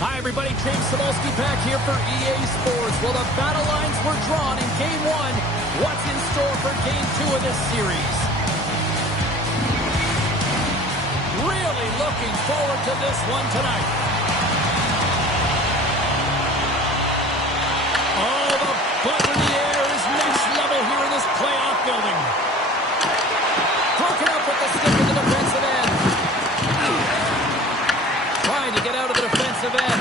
Hi, everybody. James Cebulski back here for EA Sports. Well, the battle lines were drawn in Game 1. What's in store for Game 2 of this series? Really looking forward to this one tonight. Oh, the buzz in the air is next level here in this playoff building. Broken up with the stick in the defensive end. Trying to get out of the defensive end.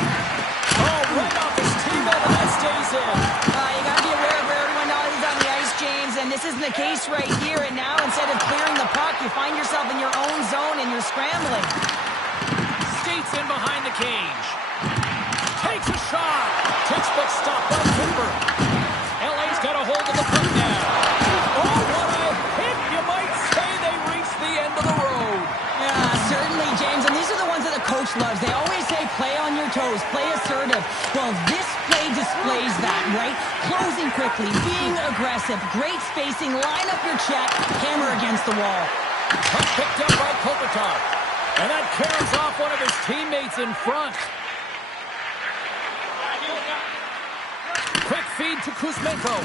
Oh, right off his teammate, and that stays in. You got to be aware of where everyone is on the ice, James, and this isn't the case right here. And now, instead of clearing the puck, you find yourself in your own zone and you're scrambling. Skates in behind the cage. Takes a shot. Textbook stop by Kimber. LA's got a hold of the puck now. Oh, what a hit! You might say they reached the end of the road. Yeah, certainly, James. And these are the ones that the coach loves. They always say, play on your toes, play assertive. Well, this play displays that, right? Closing quickly, being aggressive, great spacing, line up your check, hammer against the wall. Puck picked up by Kopitar. And that carries off one of his teammates in front. Quick feed to Kuzmenko.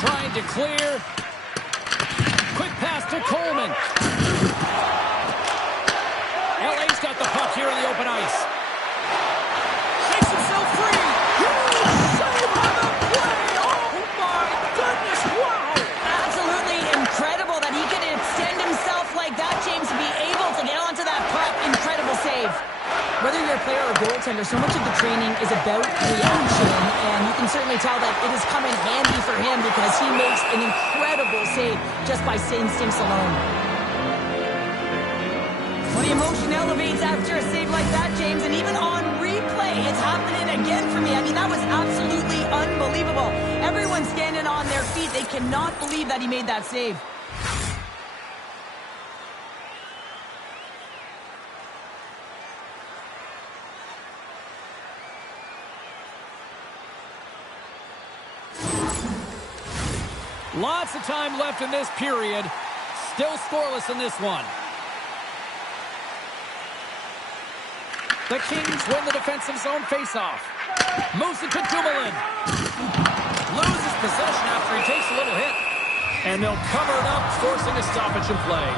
Trying to clear. Quick pass to Coleman. LA's got the puck here in the open ice. Shakes himself free. Huge save on the play. Oh, my goodness. Wow. Absolutely incredible that he could extend himself like that, James, to be able to get onto that puck. Incredible save. Whether you're a player or goaltender, so much of the training is about reaction, and you can certainly tell that it has come in handy for him because he makes an incredible save just by instincts alone. Well, the emotion elevates after a save like that, James, and even on replay, it's happening again for me. I mean, that was absolutely unbelievable. Everyone's standing on their feet. They cannot believe that he made that save. Lots of time left in this period. Still scoreless in this one. The Kings win the defensive zone faceoff. Moves it to Dumoulin. Loses possession after he takes a little hit. And they'll cover it up, forcing a stoppage in play.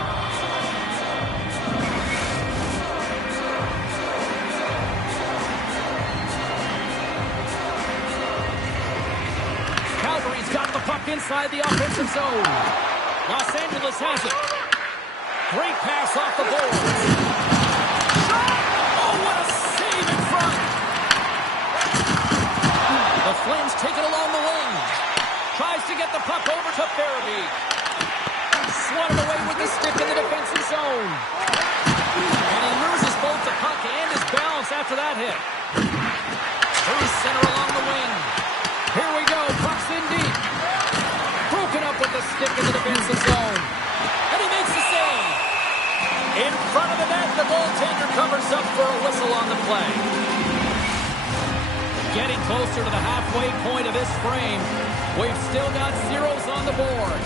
Calgary's got the puck inside the offensive zone. Los Angeles has it. Great pass off the boards. Shot! Oh, what a save in front! The Flames take it along the wing. Tries to get the puck over to Farabee. Swatted away with the stick in the defensive zone. And he loses both the puck and his balance after that hit. Through center along the wing. Here we go, puck's in deep. Broken up with the stick in the defensive zone. And he makes the save. In front of the net, the goaltender covers up for a whistle on the play. Getting closer to the halfway point of this frame. We've still got zeros on the board.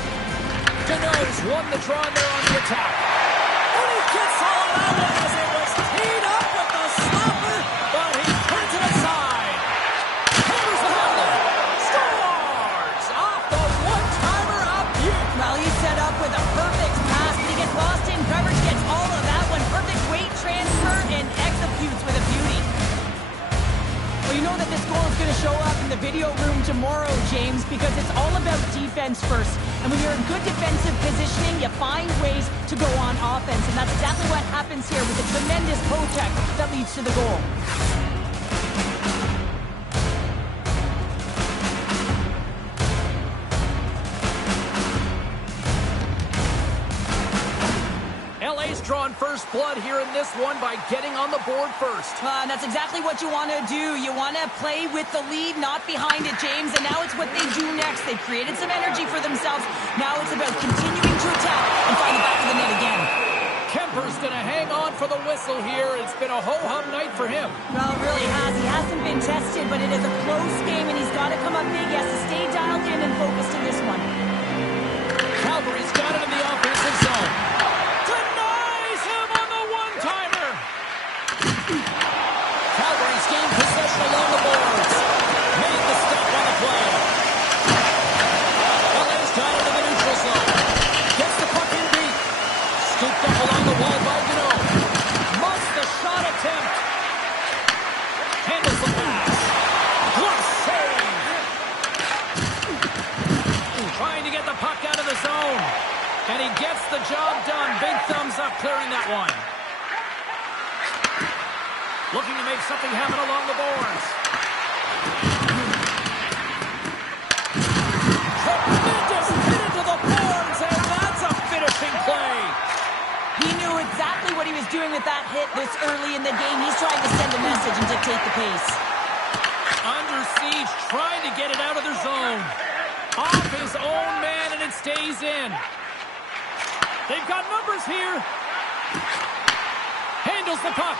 Deneau's won the draw there on the attack. And he gets all of that one as it was teed up with the stopper, but he puts it aside. Hammers the handle. Scores! Off the one-timer up here. Well, he's set up with a perfect pass, but he gets lost in coverage, gets all of that one. Perfect weight transfer and executes with a beauty. Well, you know that this goal is going to show up in the video room tomorrow, James, because it's all about defense first. And when you're in good defensive positioning, you find ways to go on offense. And that's exactly what happens here with a tremendous poke check that leads to the goal. LA's drawn first blood here in this one by getting on the board first. And that's exactly what you want to do. You want to play with the lead, not behind it, James. And now it's what they do next. They've created some energy for themselves. Now it's about continuing to attack and find the back of the net again. Kemper's going to hang on for the whistle here. It's been a ho-hum night for him. Well, it really has. He hasn't been tested, but it is a close game, and he's got to come up big. He has to stay dialed in and focused in this one. Calgary's got it in the offensive zone. Denies him on the one-time. Looking to make something happen along the boards. Tremendous hit into the boards, and that's a finishing play. He knew exactly what he was doing with that hit this early in the game. He's trying to send a message and dictate the pace. Under siege, trying to get it out of their zone. Off his own man, and it stays in. They've got numbers here. Handles the puck.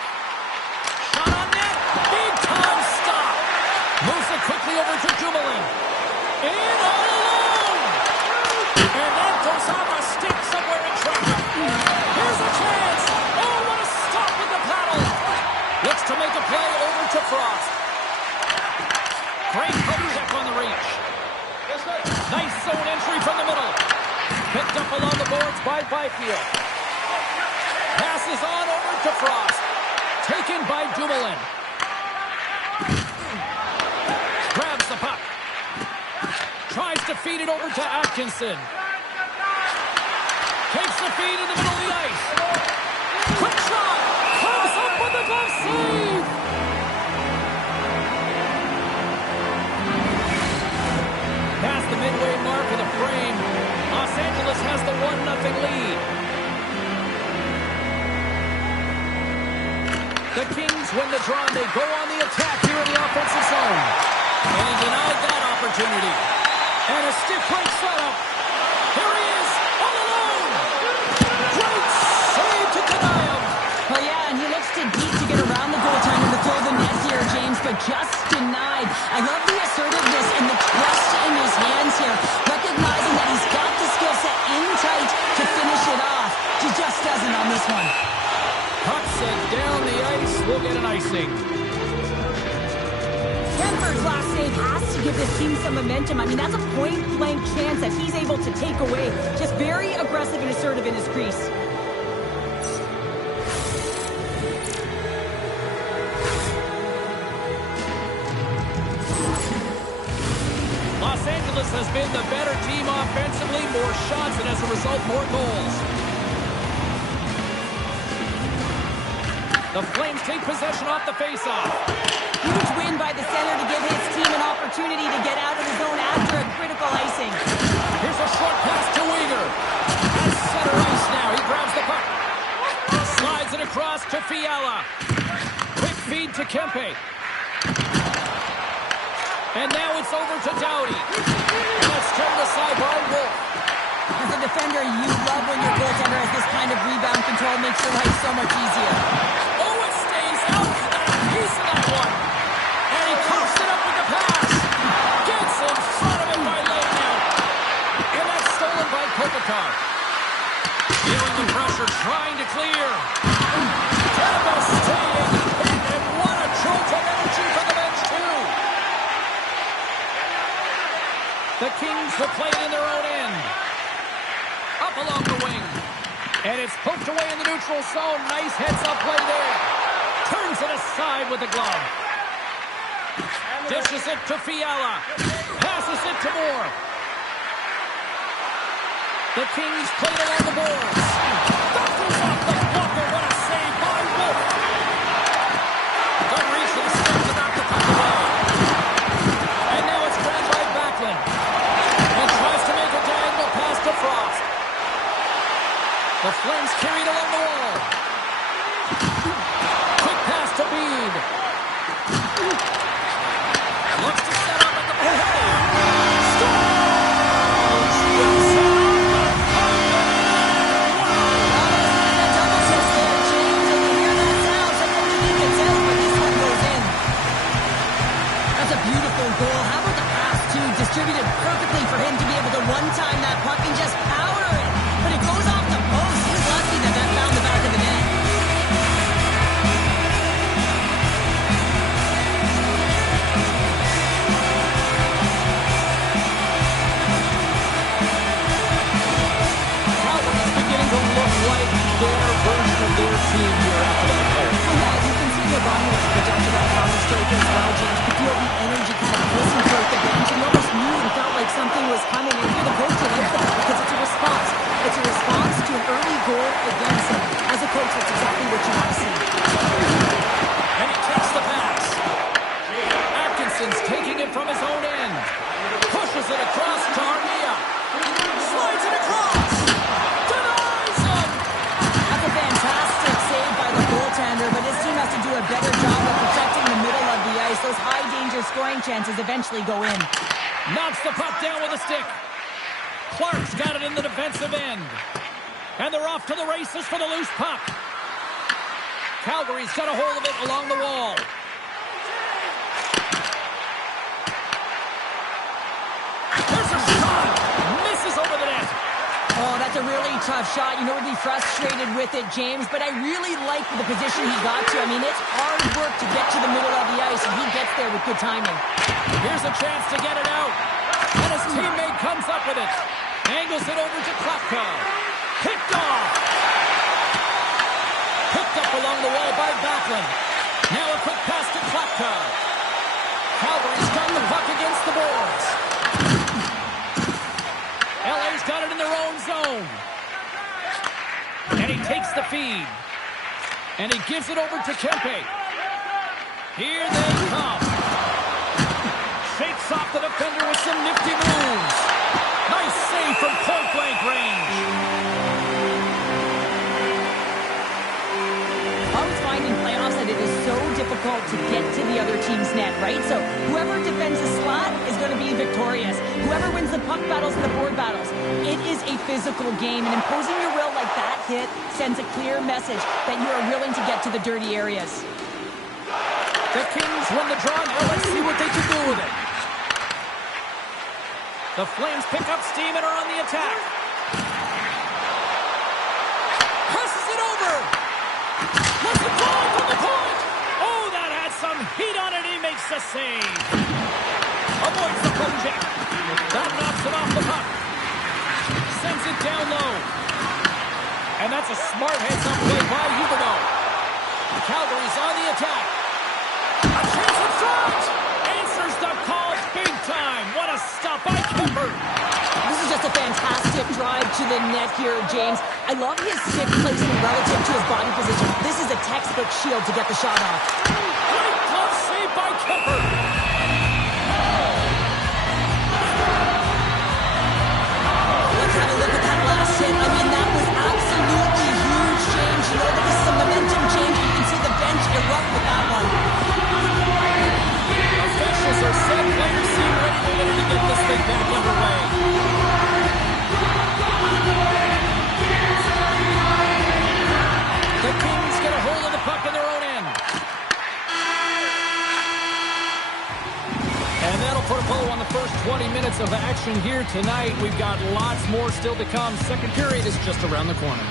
Shot on net. Big time stop. Moves it quickly over to Dumoulin. In all alone. And that goes off a stick somewhere in traffic. Here's a chance. Oh, what a stop with the paddle. Looks to make a play over to Frost. Great poke check on the reach. Nice zone entry from the middle. Picked up along the boards by Byfield. Passes on over to Frost. Taken by Dumoulin. Grabs the puck. Tries to feed it over to Atkinson. Takes the feed in the middle of the ice. Quick shot. Comes up with the glove save. Past the midway mark of the frame. Los Angeles has the 1-0 lead. The Kings win the draw, and they go on the attack here in the offensive zone. And he denied that opportunity. And a stiff break setup. Here he is, all alone. Great save to deny him. Oh, yeah, and he looks too deep to get around the goaltender to throw the net here, James, but just denied. I love the assertiveness and the trust in his hands here, recognizing that he's got the skill set in tight to finish it off. He just doesn't on this one. Puck sent down the ice. We'll get an icing. Denver's last save has to give this team some momentum. I mean, that's a point-blank chance that he's able to take away. Just very aggressive and assertive in his crease. Los Angeles has been the better team offensively, more shots, and as a result, more goals. The Flames take possession off the faceoff. Huge win by the center to give his team an opportunity to get out of the zone after a critical icing. Here's a short pass to Weegar. At center ice now. He grabs the puck. Slides it across to Fiala. Quick feed to Kempe. And now it's over to Doughty. And it's turned aside by Wolf. As a defender, you love when your goaltender has this kind of rebound control. Makes your life so much easier. Oh, it stays out. He got a piece of that one. And he coughs it up with the pass. Gets in front of him by laying out. And that's stolen by Kopitar. Feeling the pressure, trying to clear. Devastating hit, and what a jolt of energy for the bench, too. The Kings will play it in their own end. Up along the wing. And it's poked away in the neutral zone. Nice heads-up play there. Turns it aside with the glove. Dishes it to Fiala. Passes it to Moore. The Kings play it along the boards. That goes off the blocker. What a save by Wolf. Good reach for the stick to knock the puck away. And now it's grabbed by Backlund. And tries to make a diagonal pass to Frost. The Flames carried along the wall. Quick pass to Bean. Looks to set up at the point. That's a beautiful goal. How about the pass, too? Distributed perfectly for him to be able to one-time that puck and just power it. But it goes off the post. He's lucky that that found the back of the net. Calgary is beginning to look like their version of their team here after that goal. Yeah, you can see their body was projected on counter strike as well, James. You could feel the energy kind of pulsing throughout the bench, and you almost knew and felt like something was coming. And you're the coach, you like that because it's a response. It's a response to an early goal against him. As a coach, that's exactly what you want to see. And he those high-danger scoring chances eventually go in. Knocks the puck down with a stick. Clark's got it in the defensive end. And they're off to the races for the loose puck. Calgary's got a hold of it along the wall. There's a shot. Misses over the net. Oh, that's a really tough shot. You know, we'd be frustrated with it, James, but I really like the position he got to. I mean, it's hard work to get to the middle of the ice, and he gets there with good timing. Here's a chance to get it out. And his teammate comes up with it. Angles it over to Klapka. Picked off. Picked up along the wall by Backlund. Now a quick pass to Klapka. Calgary's got the puck against the boards. LA's got it in their own zone. And he takes the feed. And he gives it over to Kempe. Here they come. Shakes off the defender with some nifty moves. Nice save from point-blank range. I always find in playoffs that it is so difficult to get to the other team's net, right? So whoever defends the slot is going to be victorious. Whoever wins the puck battles and the board battles. It is a physical game, and imposing your will like that hit sends a clear message that you are willing to get to the dirty areas. The Kings won the draw. Now let's see what they can do with it. The Flames pick up steam and are on the attack. Passes it over. What's the ball from the point? Oh, that had some heat on it. He makes the save. Avoids the poke check. That knocks it off the puck. Sends it down low. And that's a smart heads-up play by Huberdeau. Calgary's on the attack. A chance in front. Answers the call big time. What a stop by Kemper. This is just a fantastic drive to the net here, James. I love his stick placement relative to his body position. This is a textbook shield to get the shot off. Great glove save by Kemper. Let's have a look at that last hit. I mean, that was absolutely huge, James. You know, there was some momentum change. You can see the bench erupt with that one. Officials are set. Players seem ready to get this thing back underway. The Kings get a hold of the puck in their own end. And that'll put a bow on the first 20 minutes of action here tonight. We've got lots more still to come. Second period is just around the corner.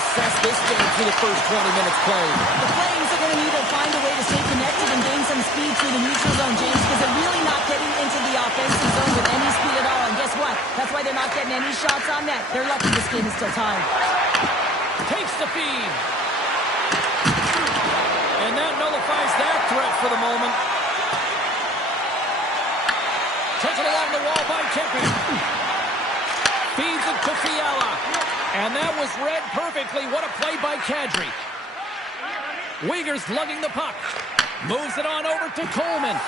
assess this game through the first 20 minutes played? The Flames are going to need to find a way to stay connected and gain some speed through the neutral zone, James, because they're really not getting into the offensive zone with any speed at all. And guess what? That's why they're not getting any shots on net. They're lucky this game is still tied. Takes the feed. And that nullifies that threat for the moment. Taken along the wall by Kemper. Feeds it to Fiala. And that was read perfectly. What a play by Kadri. Uyghur's lugging the puck. Moves it on over to Coleman.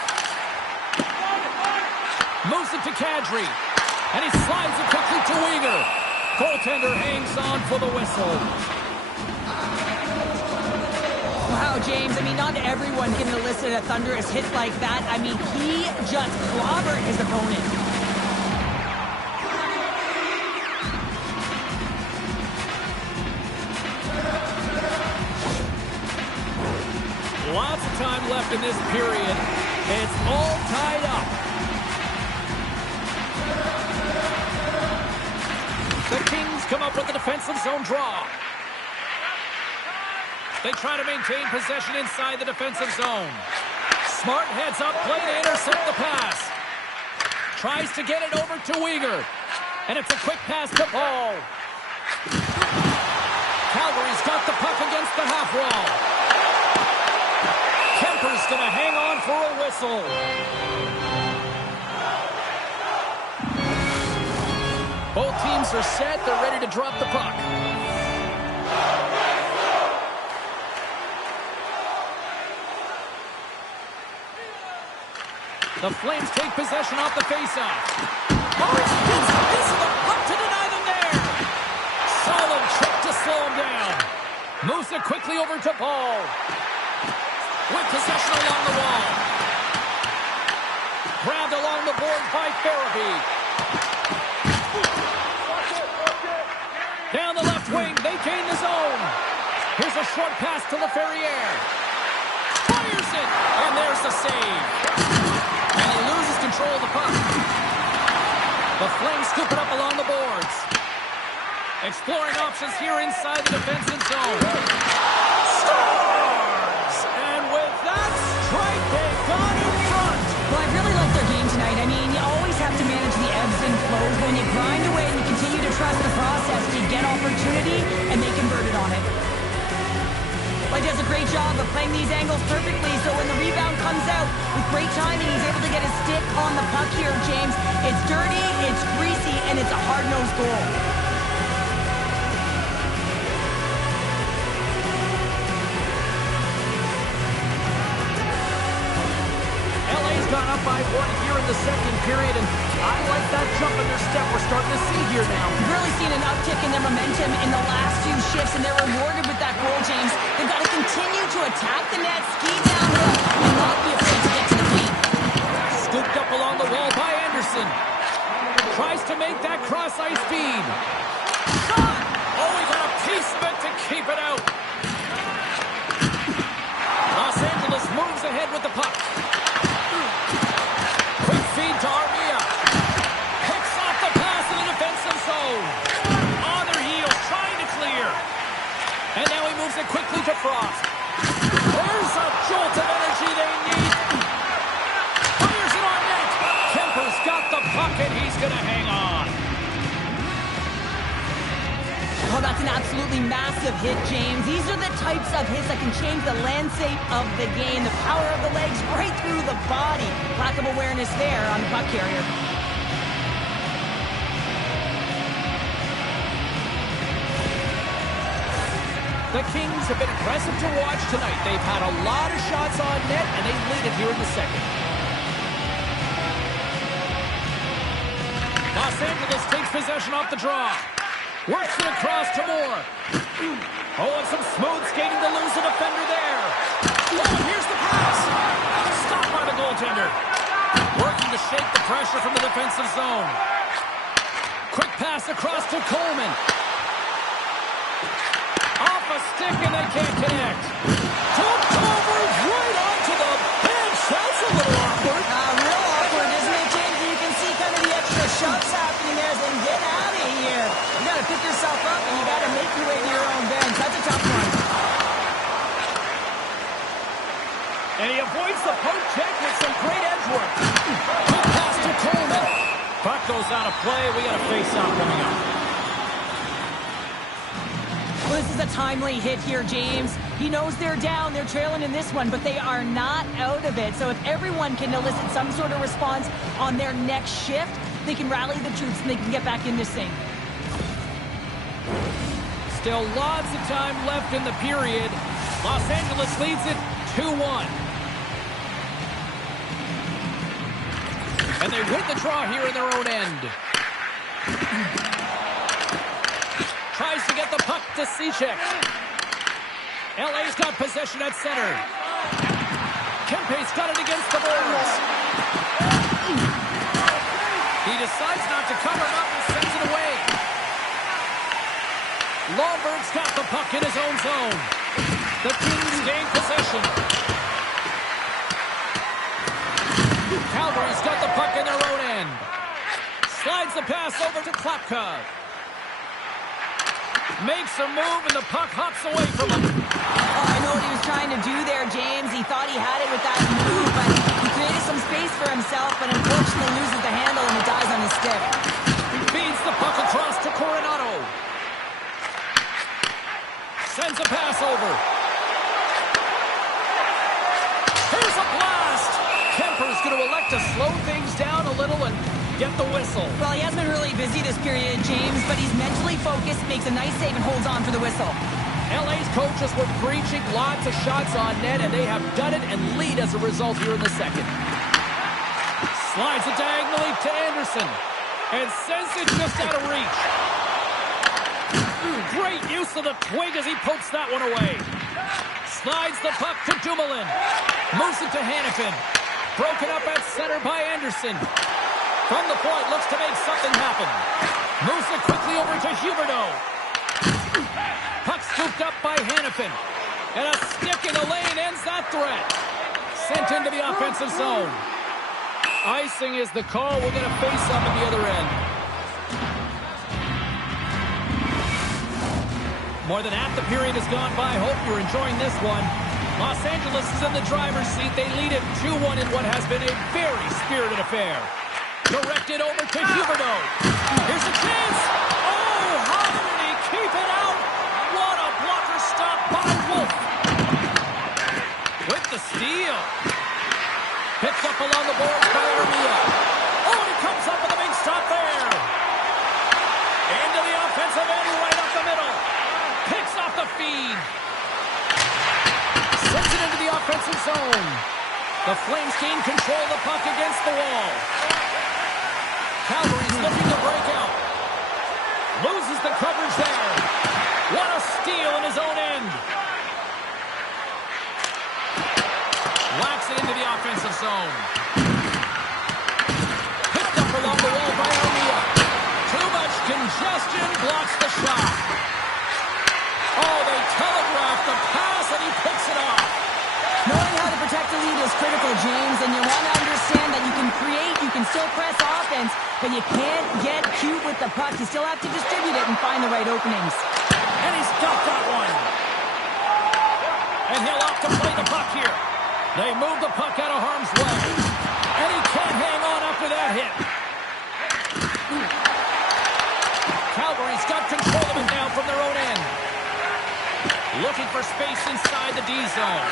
Moves it to Kadri. And he slides it quickly to Uyghur. Goaltender hangs on for the whistle. Wow, James, I mean, not everyone can elicit a thunderous hit like that. I mean, he just clobbered his opponent. Lots of time left in this period. It's all tied up. The Kings come up with the defensive zone draw. They try to maintain possession inside the defensive zone. Smart heads up, play to intercept the pass. Tries to get it over to Uyghur. And it's a quick pass to Paul. Calgary's got the puck against the half wall. Kemper's going to hang on for a whistle. Both teams are set. They're ready to drop the puck. The Flames take possession off the faceoff. Morris gets the puck to deny them there. Solid check to slow him down. Moves it quickly over to Paul. With possession along the wall. Grabbed along the board by Farabee. Down the left wing, they gain the zone. Here's a short pass to LaFerriere. Fires it, and there's the save. And he loses control of the puck. The Flames scoop it up along the boards. Exploring options here inside the defensive zone. Scores! And with that strike, they've gone in front. Well, I really like their game tonight. I mean, you always have to manage the ebbs and flows. When you grind away and you continue to trust the process, you get opportunity, and they converted on it. Well, he does a great job of playing these angles perfectly, so when the rebound comes out with great timing, he's able to get his stick on the puck here, James. It's dirty, it's greasy, and it's a hard-nosed goal. LA's gone up by one here in the second period, and I like that jump in their step we're starting to see here now. We've really seen an uptick in their momentum in the last few shifts, and they're rewarded with that goal, James. They've got to continue to attack the net, ski downhill, and not be afraid to get to the feet. Scooped up along the wall by Anderson. Tries to make that cross-ice feed. Shot! Oh, he got a piece of it to keep it out. Los Angeles moves ahead with the puck. Quick feed to Armia. Picks off the pass in the defensive zone. On their heels, trying to clear. And now he moves it quickly to Frost. There's a jolt of energy they need. Fires it on net. Kemper's got the puck and he's going to hang on. Oh, that's an absolutely massive hit, James. These are the types of hits that can change the landscape of the game. The power of the legs right through the body. Lack of awareness there on the puck carrier. The Kings have been impressive to watch tonight. They've had a lot of shots on net, and they lead it here in the second. Los Angeles takes possession off the draw. Works it across to Moore. Oh, and some smooth skating to lose a defender there. Oh, and here's the pass. Stopped by the goaltender. Working to shake the pressure from the defensive zone. Quick pass across to Coleman. Off a stick and they can't connect. Tipped over right onto the bench. That's a little awkward. Real awkward, isn't it, James? You can see kind of the extra shots happening there. Then get out of here. You got to pick yourself up and you got to make your way to your own bench. And he avoids the poke check with some great edge work. Good pass to Coleman. Puck goes out of play. We got a face-off coming up. Well, this is a timely hit here, James. He knows they're down, they're trailing in this one, but they are not out of it. So if everyone can elicit some sort of response on their next shift, they can rally the troops and they can get back in this thing. Still lots of time left in the period. Los Angeles leads it 2-1. And they win the draw here in their own end. Tries to get the puck to Cechek. LA's got possession at center. Kempe's got it against the boards. He decides not to cover it up and sends it away. Lomberg's got the puck in his own zone. The Kings gain possession. Calgary's got the puck in their own end. Slides the pass over to Klapka. Makes a move and the puck hops away from him. Oh, I know what he was trying to do there, James. He thought he had it with that move, but he created some space for himself, but unfortunately loses the handle and it dies on his stick. He feeds the puck across to Coronado. Sends a pass over. Here's a blast! Kemper's going to elect to slow things down a little and get the whistle. Well, he hasn't been really busy this period, James, but he's mentally focused, makes a nice save, and holds on for the whistle. LA's coaches were preaching lots of shots on net, and they have done it and lead as a result here in the second. Slides it diagonally to Anderson and sends it just out of reach. Great use of the twig as he pokes that one away. Slides the puck to Dumoulin. Moves it to Hanifin. Broken up at center by Anderson. From the point, looks to make something happen. Moves it quickly over to Huberdeau. Puck scooped up by Hanifin. And a stick in the lane ends that threat. Sent into the offensive zone. Icing is the call. We'll get a face-off at the other end. More than half the period has gone by. Hope you're enjoying this one. Los Angeles is in the driver's seat. They lead it 2-1 in what has been a very spirited affair. Directed over to Huberdeau. Here's a chance. Oh, how did he keep it out? What a blocker stop by Wolf. With the steal. Picked up along the boards by Armia. Oh, and he comes up with a big stop there. Into the offensive end, right up the middle. Picks off the feed. Sends it into the offensive zone. The Flames gain control of the puck against the wall. Calgary's looking to break out. Loses the coverage there. What a steal in his own end. Whacks it into the offensive zone. Picked up along the wall by Armia. Too much congestion, blocks the shot. Oh, they telegraph the pass and he picks it off. Knowing how to protect the lead is critical, James, and you want to understand that you can create, you can still press offense, but you can't get cute with the puck. You still have to distribute it and find the right openings. And he's got that one. And he'll opt to play the puck here. They move the puck out of harm's way. And he can't hang on after that hit. Calgary's got control of it now from their own end. Looking for space inside the D zone.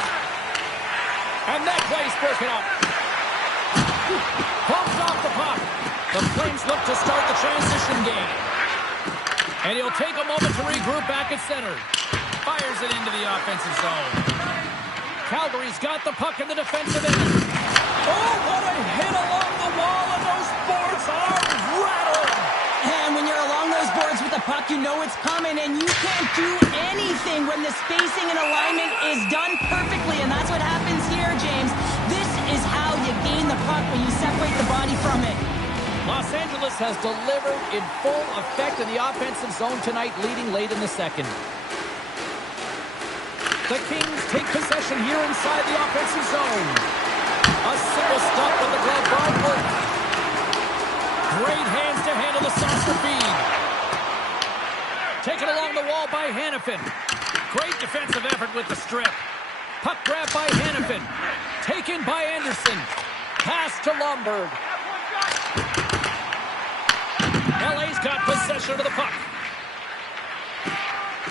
And that play's broken up. Bumped off the puck. The Flames look to start the transition game. And he'll take a moment to regroup back at center. Fires it into the offensive zone. Calgary's got the puck in the defensive end. Oh, what a hit along the wall, and those boards are rattling. And when you're along those boards with the puck, you know it's coming, and you can't do anything when the spacing and alignment is done perfectly, and that's what happens here, James. This is how you gain the puck, when you separate the body from it. Los Angeles has delivered in full effect in the offensive zone tonight, leading late in the second. The Kings take possession here inside the offensive zone. A single stop with the glove by Wolf. Great hands to handle the saucer feed. Taken along the wall by Hanifin. Great defensive effort with the strip. Puck grab by Hanifin. taken by Anderson. Pass to Lombard. LA's got possession of the puck.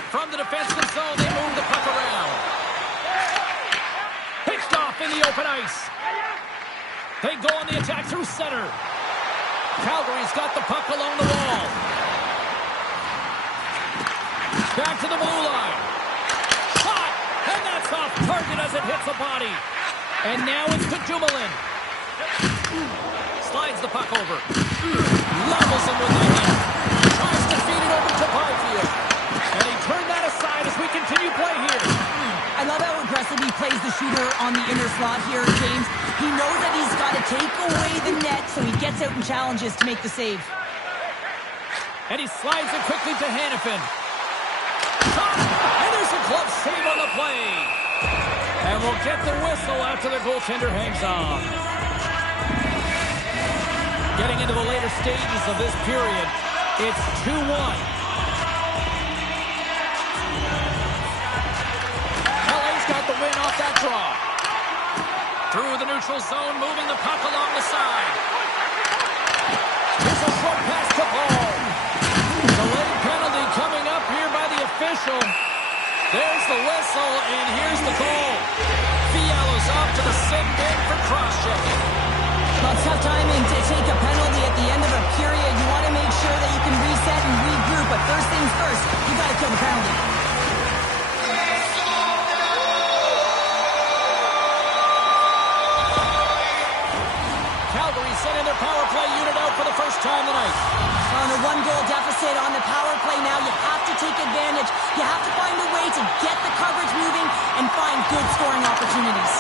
From the defensive zone, they move the puck around. Picked off in the open ice. They go on the attack through center. Calgary's got the puck along the wall. Back to the blue line. Shot! And that's off target as it hits the body. And now it's to Dumoulin. Slides the puck over. Levels him with the hand. Tries to feed it over to Byfield. And he turned that aside as we continue play here. I love how aggressive he plays the shooter on the inner slot here, James. He knows that he's got to take away the net, so he gets out and challenges to make the save. And he slides it quickly to Hannafin. And there's a glove save on the play. And we'll get the whistle after the goaltender hangs on. Getting into the later stages of this period, it's 2-1. LA's got the win off that draw. Through the neutral zone, moving the puck along the side. Here's a short pass to Paul. Delayed penalty coming up here by the official. There's the whistle, and here's the goal. Fiala's off to the sin bin for cross-checking. Well, it's tough timing to take a penalty at the end of a period. You want to make sure that you can reset and regroup, but first things first, you got to kill the penalty. Calgary sending their power play unit out for the first time tonight. On a one-goal deficit on the power play now, you have to take advantage. You have to find a way to get the coverage moving and find good scoring opportunities.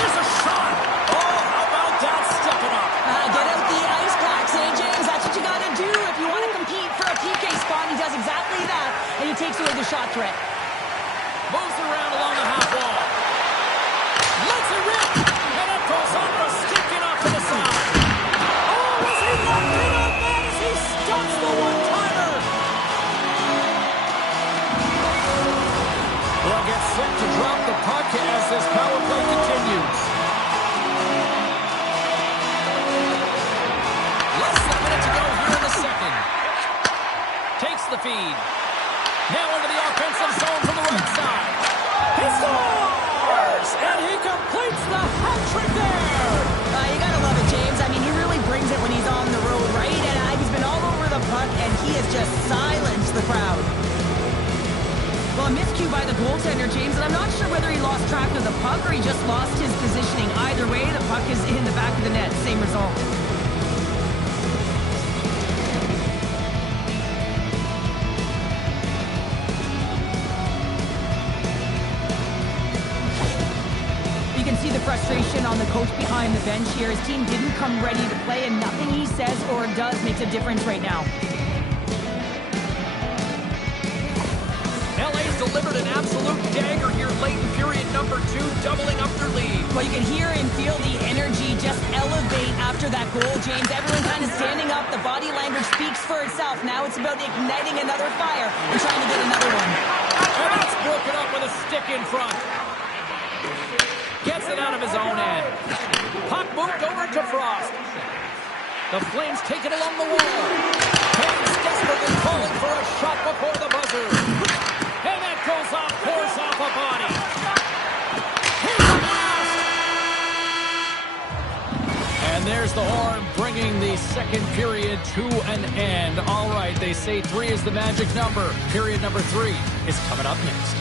Here's a shot. Oh, how about that? Stepping up. Get out the ice packs, eh, James? That's what you got to do if you want to compete for a PK spot. He does exactly that, and he takes away the shot threat. Moves around along the half wall. Lets it rip. And it goes off a sticking off to the side. Oh, was he locked in on that as he stunts the one-timer? They'll get set to drop the puck as this power play continues. Less than a minute to go here in the second. Takes the feed. Now into the offensive zone from the right side. He scores! And he completes the hat trick there! You gotta love it, James. I mean, he really brings it when he's on the road, right? And he's been all over the puck, and he has just silenced the crowd. Well, a miscue by the goaltender, James, and I'm not sure whether he lost track of the puck or he just lost his positioning. Either way, the puck is in the back of the net. Same result. You can see the frustration on the coach behind the bench here. His team didn't come ready to play, and nothing he says or does makes a difference right now. LA's delivered an absolute dagger here late in period number 2, doubling up their lead. Well, you can hear and feel the energy just elevate after that goal, James. Everyone kind of standing up. The body language speaks for itself. Now it's about igniting another fire and trying to get another one. And that's broken up with a stick in front. Gets it out of his own end. Puck moved over to Frost. The Flames take it along the wall. Hayes desperately calling for a shot before the buzzer. And that goes off, pours off a body. Here's the blast. And there's the horn bringing the second period to an end. All right, they say 3 is the magic number. Period number 3 is coming up next.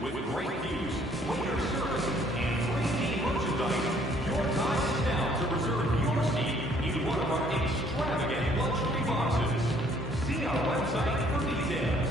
With great views, waiter services, and free team merchandise, your time is now to reserve your seat in one of our extravagant luxury boxes. See our website for details.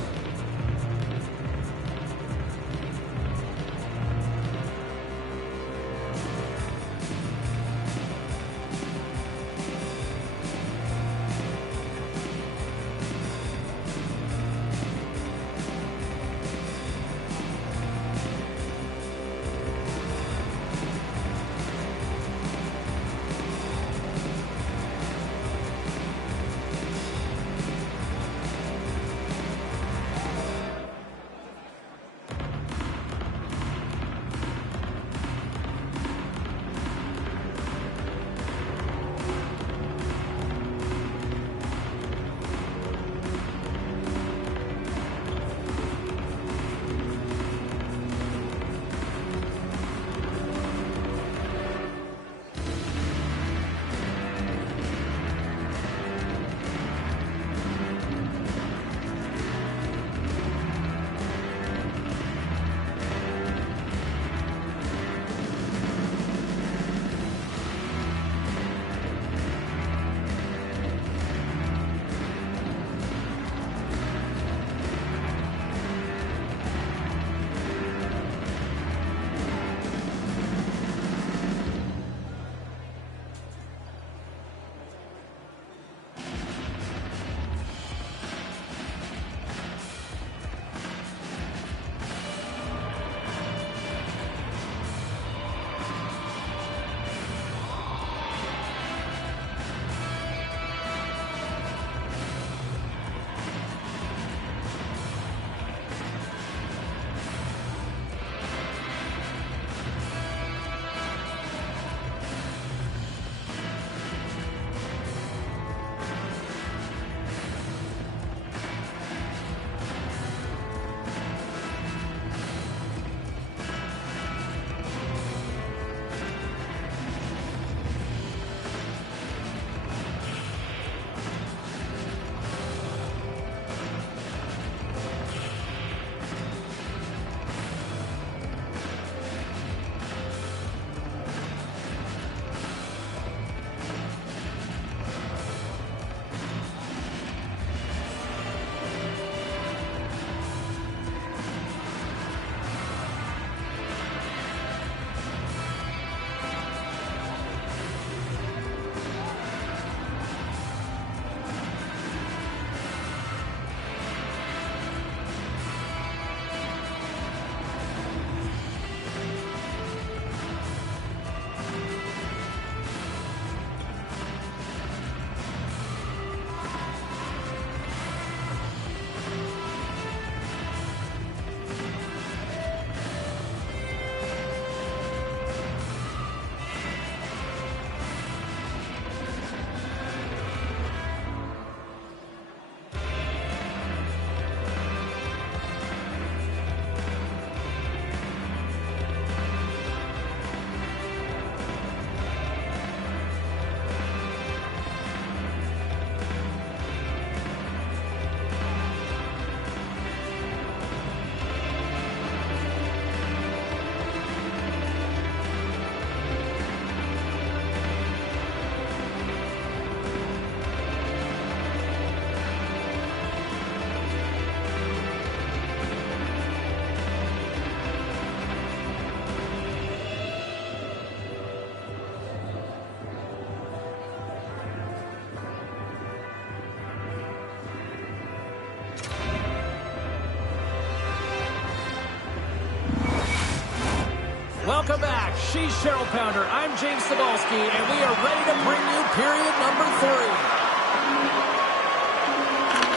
Welcome back. She's Cheryl Pounder. I'm James Cebulski, and we are ready to bring you period number 3.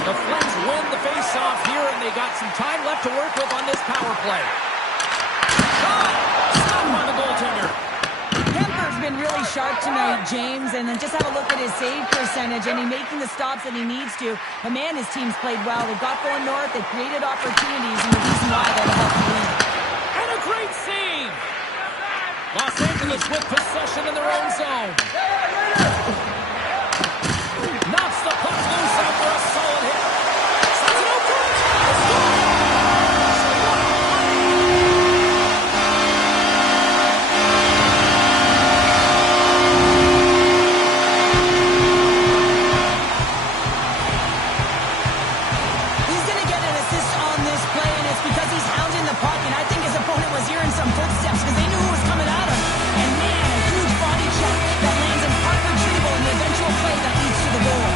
The Flames win the face-off here, and they got some time left to work with on this power play. Shot! Stop by the goaltender. Kemper's been really sharp tonight, James, and then just have a look at his save percentage, and he's making the stops that he needs to. But man, his team's played well. They've got going north, they've created opportunities, and the reason why they're the healthy lead. And a great save! Los Angeles with possession in their own zone. Knocks the puck loose after a solid hit. Sends it over. He's going to get an assist on this play, and it's because he's hounding the puck, and I think his opponent was hearing some footsteps because they knew who was coming at him. And man, a huge body check that lands in puck retrieval and the eventual play that leads to the goal.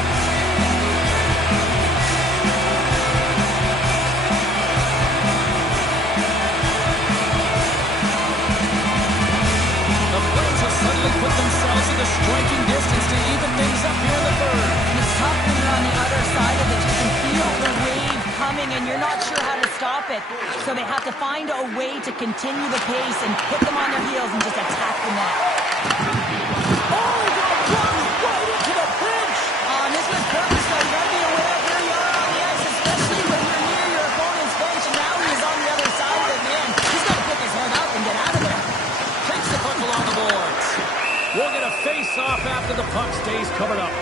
The Flames have suddenly put themselves into striking distance to even things up here in the third. And it's tough when you're on the other side of it. You can feel the wave coming, and you're not sure how to stop it. So they have to find a way to continue the pace and put them on their heels and just attack the net. Oh, the puck right into the bench! And this was purpose, though. You got to be aware of where you are on the ice, especially when you're near your opponent's bench, and now he's on the other side of it, man. He's got to pick his head up and get out of there. Takes the puck along the boards. We'll get a face-off after the puck stays covered up.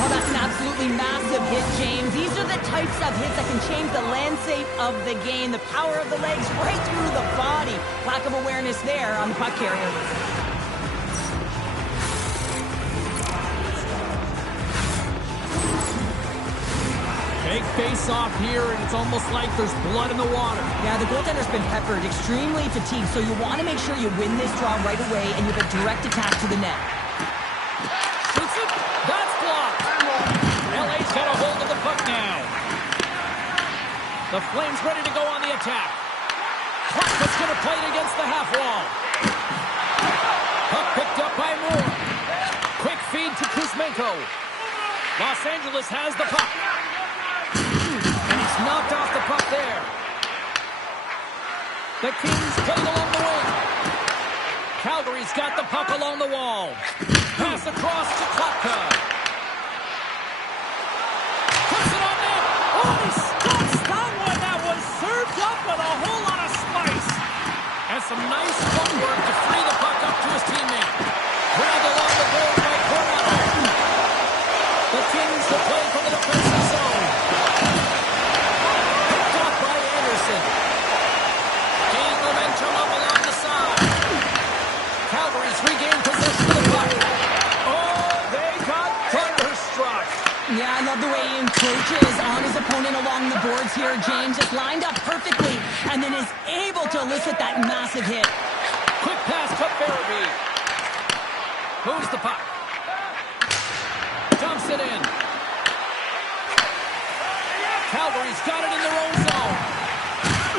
Oh, that's an absolutely massive hit, James. These are the types of hits that can change the landscape of the game. The power of the legs right through the body. Lack of awareness there on the puck carrier. Big face-off here, and it's almost like there's blood in the water. Yeah, the goaltender's been peppered, extremely fatigued, so you want to make sure you win this draw right away and you have a direct attack to the net. Shoots it. That's blocked. LA's got a hold of the puck now. The Flames ready to go on the attack. Puck that's going to play it against the half wall. Puck picked up by Moore. Quick feed to Kuzmenko. Los Angeles has the puck. And he's knocked off the puck there. The Kings playing along the wing. Calgary's got the puck along the wall. Pass across to Klopka. Puts it on net. Oh, he stops that one. That was served up with a whole lot of spice. And some nice footwork to free the puck up to his teammate. Grabbed along the board by Coronado. The Kings will play from the defensive zone. Picked off by Anderson. Gaining momentum up along the side. Calgary's regained possession of the puck. Oh, they got thunderstruck. Yeah, I love the way he encroaches on his opponent along the boards here, James. Just lined up perfectly and then is able to elicit that massive hit. Quick pass to Farabee. Moves the puck. Dumps it in. Calgary's got it in their own zone.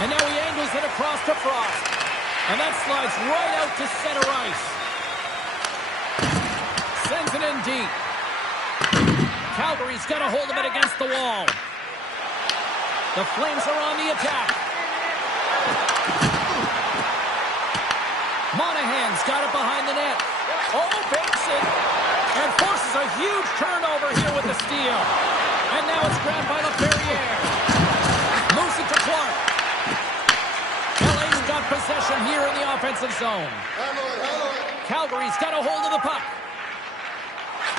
And now he angles it across to Frost. And that slides right out to center ice. Sends it in deep. Calgary's got a hold of it against the wall. The Flames are on the attack. Monahan's got it behind the net. Oh, banks it. And forces a huge turnover here with the steal. And now it's grabbed by LaFerriere. Moves it to Clark. LA's got possession here in the offensive zone. Calgary's got a hold of the puck.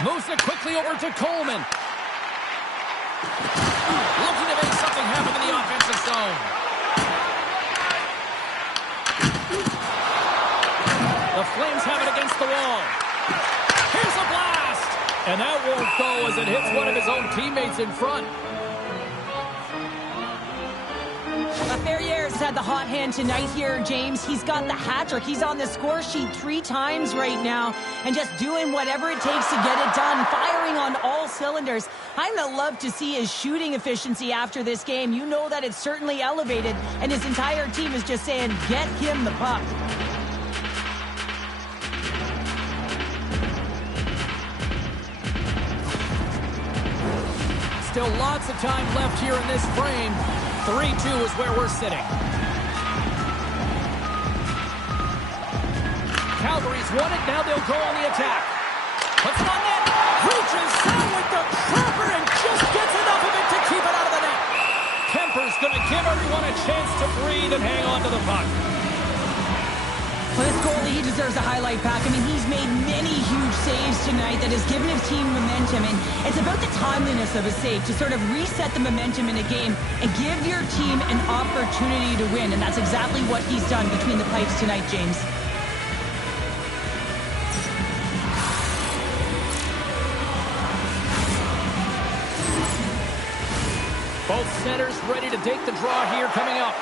Moves it quickly over to Coleman. Looking to make something happen in the offensive zone. The Flames have it against the wall. Here's a blast! And that won't go as it hits one of his own teammates in front. LaFerriere had the hot hand tonight here, James. He's got the hat trick. He's on the score sheet 3 times right now and just doing whatever it takes to get it done, firing on all cylinders. I'm going to love to see his shooting efficiency after this game. You know that it's certainly elevated, and his entire team is just saying, get him the puck. Still lots of time left here in this frame. 3-2 is where we're sitting. Calgary's won it. Now they'll go on the attack. Puts it on net. Reaches down with the trapper and just gets enough of it to keep it out of the net. Kemper's going to give everyone a chance to breathe and hang on to the puck. Well, this goalie, he deserves a highlight pack. I mean, he's made many huge saves tonight that has given his team momentum, and it's about the timeliness of a save to sort of reset the momentum in a game and give your team an opportunity to win, and that's exactly what he's done between the pipes tonight, James. Both centers ready to take the draw here coming up.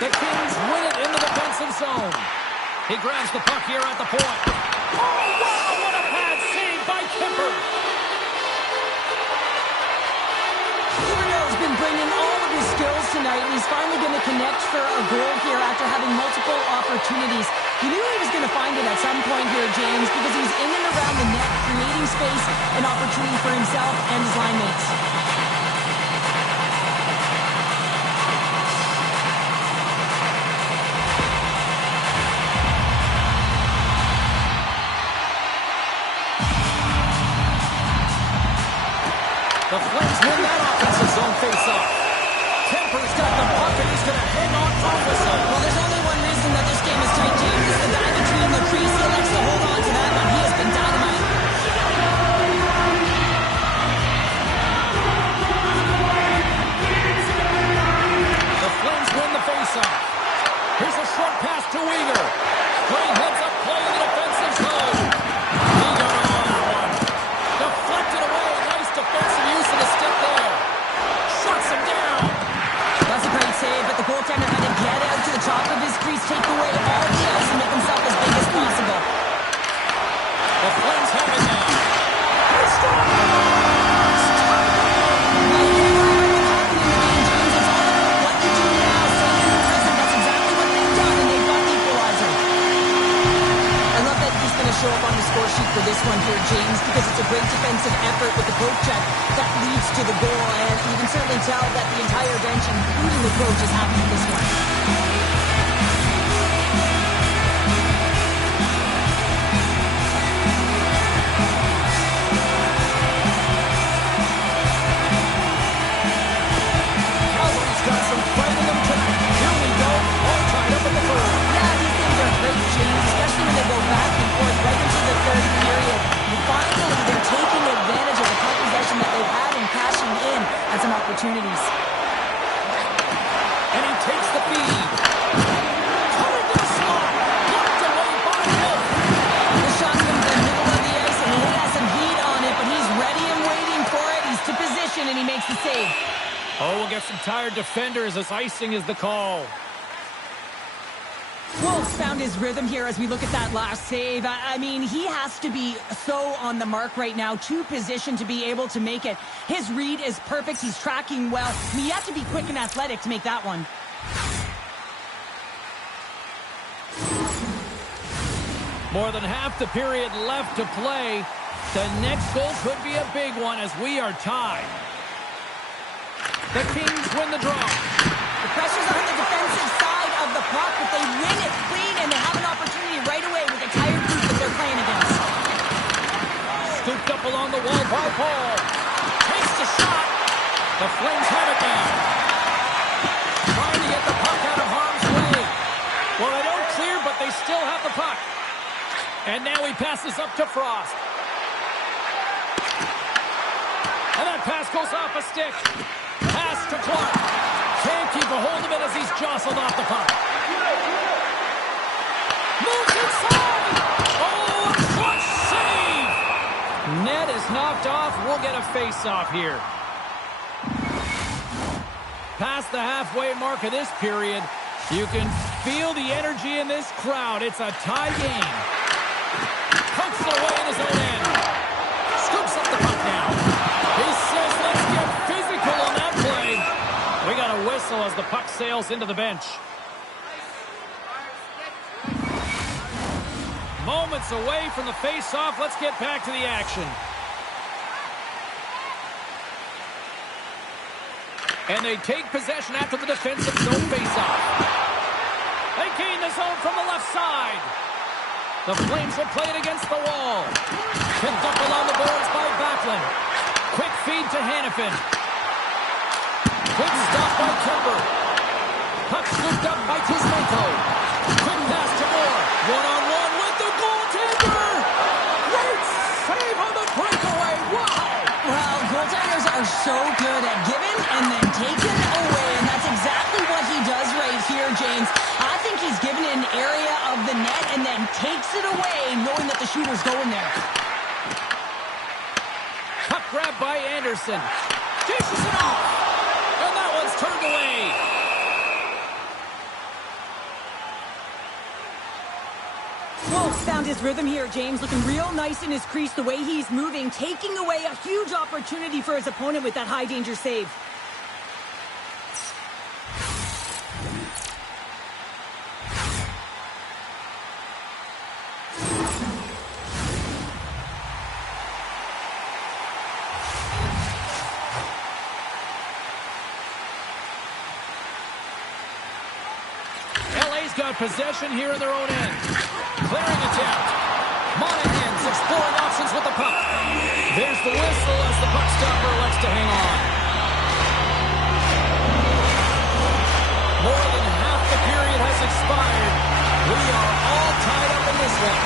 The Kings win it in the defensive zone. He grabs the puck here at the point. Oh, wow, what a bad save by Kemper. Huberdeau's been bringing all of his skills tonight, and he's finally going to connect for a goal here after having multiple opportunities. He knew he was going to find it at some point here, James, because he was in and around the net, creating space and opportunity for himself and his line mates. The Flames win that offensive zone face-off. Kemper's got the puck, and he's going to hang on for a whistle. Well, there's only one reason that this game is tight, James. It's the guy between the crease. He likes to hold on to that one. He has been dynamite. The Flames win the face-off. Here's a short pass to Uyghur. Great heads-up play in the defensive zone. He got on that one. Deflected away. Nice defensive use of the stick there. Shuts him down. That's a great save, but the goaltender had to get out to the top of his crease, take away all the ice, and make himself as big as possible. The Flames have it now. It's show up on the score sheet for this one here, James, because it's a great defensive effort with the poke check that leads to the goal, and you can certainly tell that the entire bench, including the coach, is happy with this one. Calgary's got some fight in them tonight. Here we go, all tied up in the third. Yeah, these things are great, James, especially when they go back and forth right into the third period. And finally, they're taking advantage of the puck possession that they've had and cashing in on some opportunities. And he takes the feed. Coming to the slot. Knocked away by Hill. The shot's from the middle of the ice, and he has some heat on it, but he's ready and waiting for it. He's to position, and he makes the save. Oh, we'll get some tired defenders as icing is the call. Wolves found his rhythm here as we look at that last save. I mean, he has to be so on the mark right now, to position to be able to make it. His read is perfect. He's tracking well. I mean, you have to be quick and athletic to make that one. More than half the period left to play. The next goal could be a big one as we are tied. The Kings win the draw. The pressure's on the defensive side of the puck, but they win it clean, and they have an opportunity right away with the tired group that they're playing against. Scooped up along the wall by Paul. Takes the shot. The Flames have it now. Trying to get the puck out of harm's way. Well, they don't clear, but they still have the puck. And now he passes up to Frost. And that pass goes off a stick. Pass to Clark. Can't keep a hold of it as he's jostled off the puck. Moves inside. Oh, a clutch save. Net is knocked off. We'll get a face-off here. past the halfway mark of this period. You can feel the energy in this crowd. It's a tie game. Pokes it away in his own end. Scoops up the puck now. He says, let's get physical on that play. We got a whistle as the puck sails into the bench. Moments away from the face-off. Let's get back to the action. And they take possession after the defensive zone face-off. They gain the zone from the left side. The Flames will play it against the wall. Picked up along the boards by Backlund. Quick feed to Hanifin. Quick stop by Kemper. Puck scooped up by Kuzmenko. Quick pass to Moore. One-on-one with the goaltender. Great save on the breakaway. Wow. Well, goaltenders are so good at giving and then taking away, and that's exactly what he does right here, James. I think he's given an area of the net and then takes it away, knowing that the shooter's going there. Puck grab by Anderson. Dishes it off. And that one's turned away. Wolf's found his rhythm here, James, looking real nice in his crease, the way he's moving, taking away a huge opportunity for his opponent with that high-danger save. LA's got possession here in their own end. Clearing attempt. Monahan's exploring options with the puck. There's the whistle as the puck stopper elects to hang on. More than half the period has expired. We are all tied up in this one.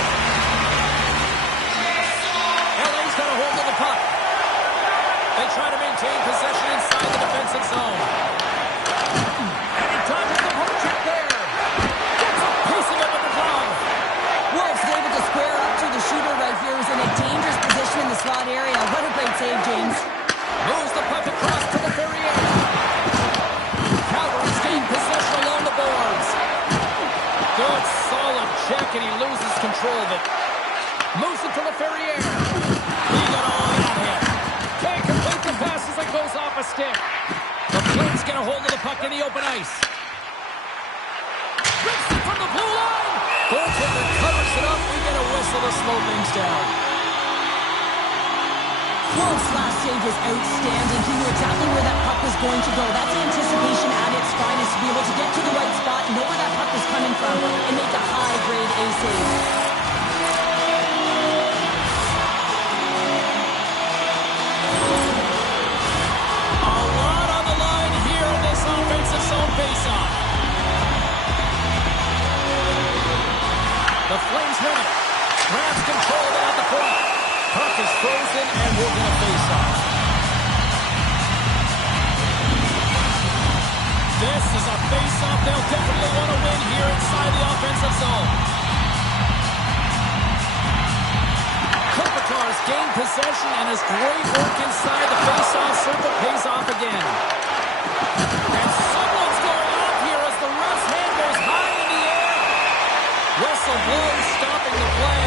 LA's got a hold of the puck. They try to maintain possession inside the defensive zone. And he dodges the poke check there. Gets a piece of it with the glove. Wolf's able to square up to the shooter right here, who's in a dangerous position in the slot area. What a great save, James. Moves the puck across to the Ferrier. Calgary's gained possession along the boards. Good, solid check, and he loses control of it. Moves it to the Ferrier. He got all that hit. Can't complete the pass as it goes off a stick. The Flames get a hold of the puck in the open ice. Rips it from the blue line. Goaltender covers it up. We get a whistle to slow things down. Wolf's last save was outstanding. He knew exactly where that puck was going to go. That's anticipation at its finest, to be able to get to the right spot, know where that puck was coming from, and make a high-grade A save. A lot on the line here in this offensive zone faceoff. The Flames win it. Grabs control of it at the point. Puck is frozen and we're going to face off. This is a face-off they'll definitely want to win here inside the offensive zone. Kopitar's gained possession and his great work inside the face-off circle pays off again. And someone's going off here as the ref's hand goes high in the air. Whistle blows, stopping the play.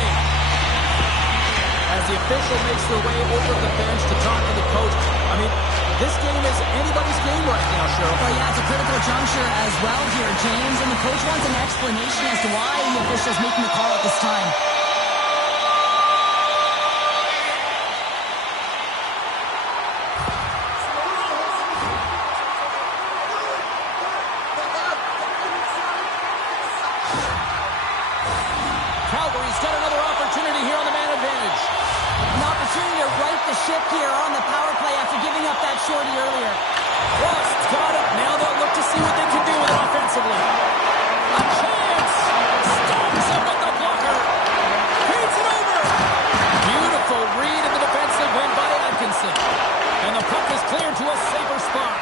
As the official makes their way over the bench to talk to the coach. I mean, this game is anybody's game right now, Cheryl. Well, yeah, it's a critical juncture as well here, James, and the coach wants an explanation as to why the official's making the call at this time. Calgary's got another opportunity here on the man advantage. An opportunity to right the ship here on the power play after giving up that shorty earlier. Frost's got it. Now they'll look to see what they can do with it offensively. A chance! Stops him with the blocker. Feeds it over. Beautiful read in the defensive end by Atkinson. And the puck is cleared to a safer spot.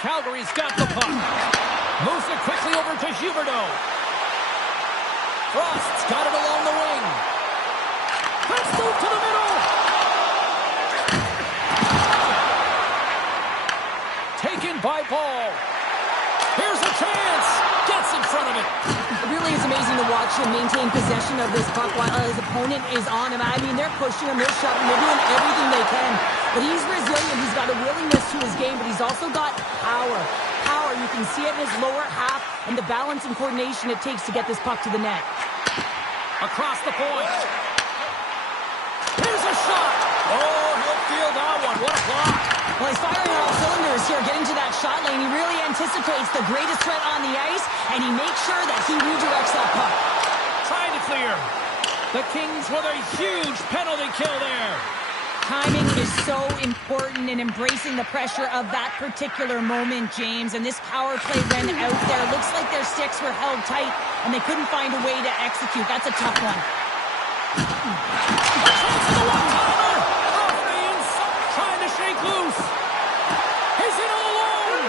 Calgary's got the puck. Moves it quickly over to Huberdeau. Frost's got it along the wing. Let's move to the middle. Taken can maintain possession of this puck while his opponent is on him. I mean, they're pushing him, they're shoving, they're doing everything they can. But he's resilient, he's got a willingness to his game, but he's also got power. Power, you can see it in his lower half and the balance and coordination it takes to get this puck to the net. Across the point. Here's a shot. Oh, he'll feel that one. What a block. Well, he's firing on all cylinders here, getting to that shot lane. He really anticipates the greatest threat on the ice, and he makes sure that he redirects that puck. Trying to clear. The Kings with a huge penalty kill there. Timing is so important in embracing the pressure of that particular moment, James. And this power play ran out there. Looks like their sticks were held tight, and they couldn't find a way to execute. That's a tough one. Trying to shake loose. He's in all alone.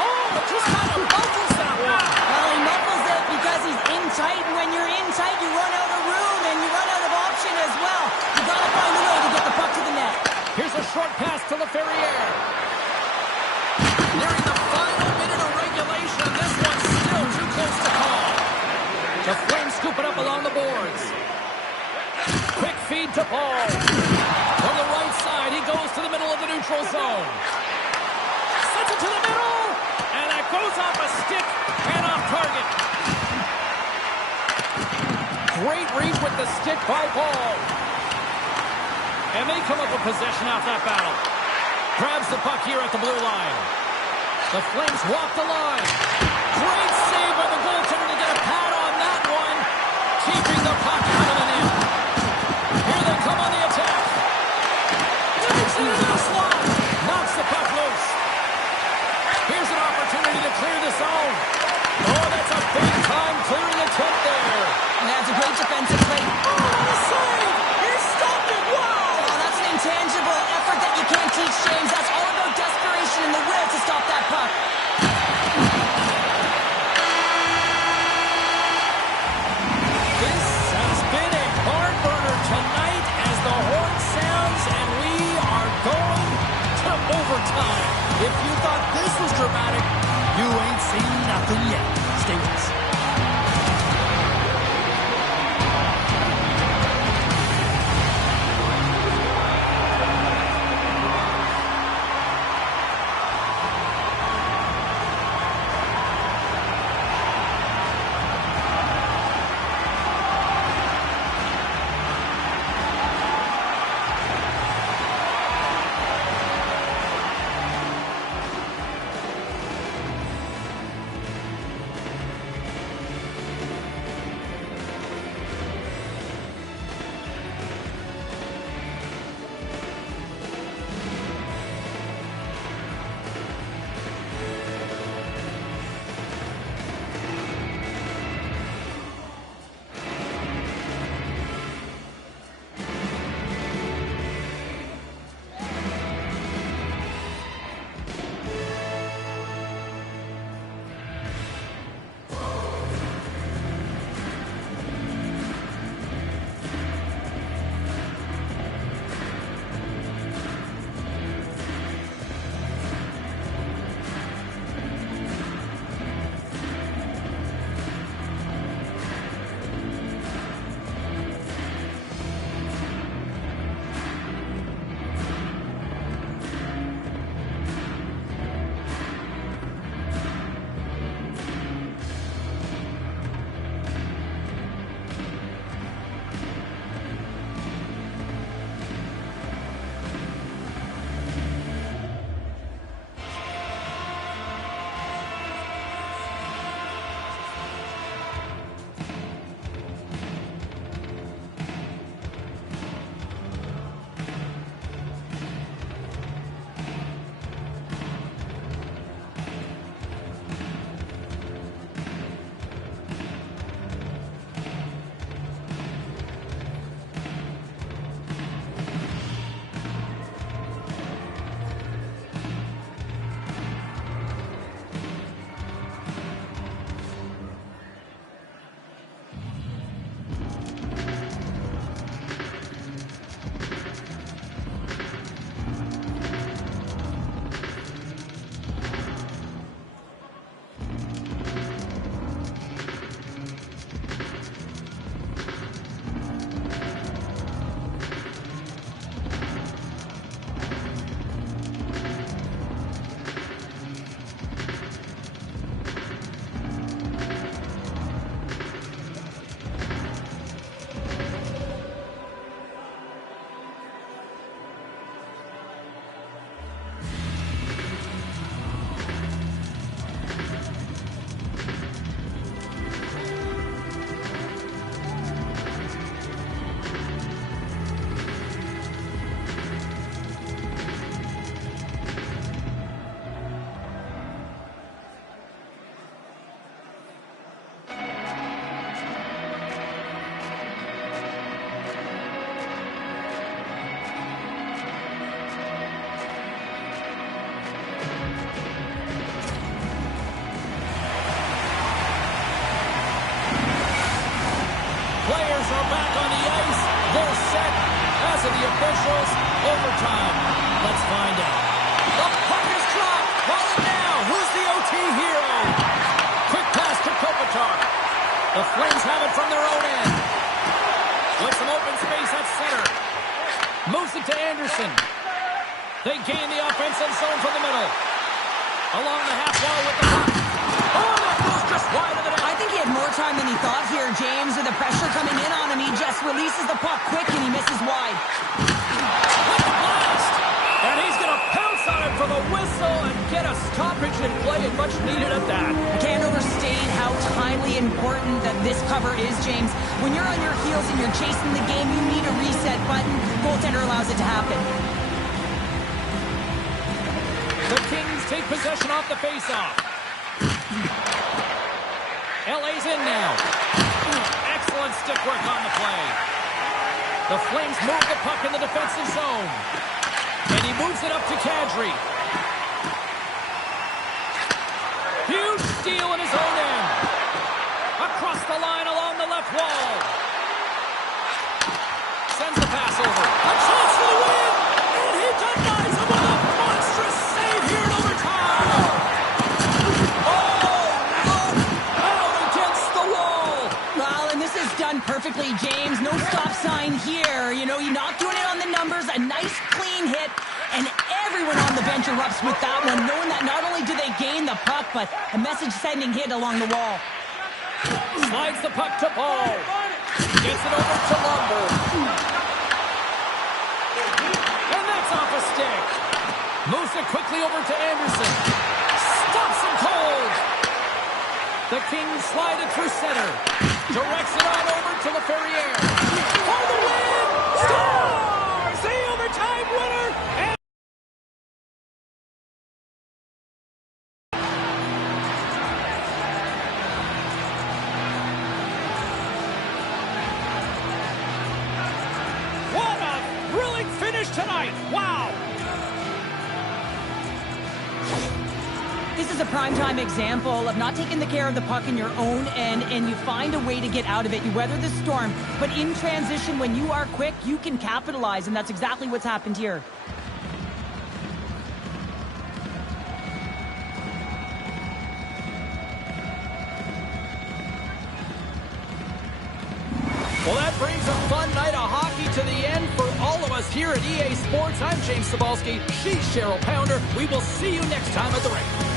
Oh, it just kind of muffles that one. Well, he muffles it because he's in tight, and when you're in tight, you run out of room, and you run out of option as well. You gotta find a way to get the puck to the net. Here's a short pass to LaFerriere. Nearing the final minute of regulation, this one's still too close to call. The Flames scoop it up along the boards. Quick feed to Paul. From the right side, he goes to the middle of the neutral zone. Sends it to the middle, and that goes off a stick and off target. Great read with the stick by Paul. And they come up with possession off that battle. Grabs the puck here at the blue line. The Flames walk the line. Great save by the goaltender to get a pad on that one. Keeping the puck out of the net. Here they come on the attack. Takes it into the slot. Knocks the puck loose. Here's an opportunity to clear the zone. Oh, that's a big-time clearing attempt there. And that's a great defensive play. Oh, what a save! He stopped it! Wow! Oh, that's an intangible effort that you can't teach, James. That's all about desperation and the will to stop that puck. whistles overtime. Let's find out. The puck is dropped. Ball in now. Who's the OT hero? Quick pass to Kopitar. The Flames have it from their own end. With some open space at center. Moves it to Anderson. They gain the offensive zone from the middle. Along the half wall with the puck. Oh, that goes just wide of the net. I think he had more time than he thought here, James. With the pressure coming in on him, he just releases the puck quick and he misses wide. With the blast. And he's going to pounce on it for the whistle and get a stoppage in play, and much needed at that. I can't overstate how timely important that this cover is, James. When you're on your heels and you're chasing the game, you need a reset button. Goaltender allows it to happen. The Kings take possession off the faceoff. LA's in now. Excellent stick work on the play. The Flames move the puck in the defensive zone. And he moves it up to Kadri. Huge steal in his own end. Across the line along the left wall. Sends the pass over. A chance for the win! And he denies him with a monstrous save here in overtime. Oh, look out against the wall. Well, and this is done perfectly, James. No stop sign here. You know, you're not doing it on the numbers. A nice, clean hit. And everyone on the bench erupts with that one, knowing that not only do they gain the puck, but a message-sending hit along the wall. Slides the puck to Ball. Gets it over to Lumber. And that's off a stick. Moves it quickly over to Anderson. Stops him cold. The Kings slide it through center. Directs it on over to LaFerriere. For the win! Stars! The overtime winner! And what a thrilling finish tonight! Wow! This is a primetime example of not taking the care of the puck in your own end, and you find a way to get out of it. You weather the storm, but in transition, when you are quick, you can capitalize, and that's exactly what's happened here. Well, that brings a fun night of hockey to the end for all of us here at EA Sports. I'm James Cebulski. She's Cheryl Pounder. We will see you next time at the rink.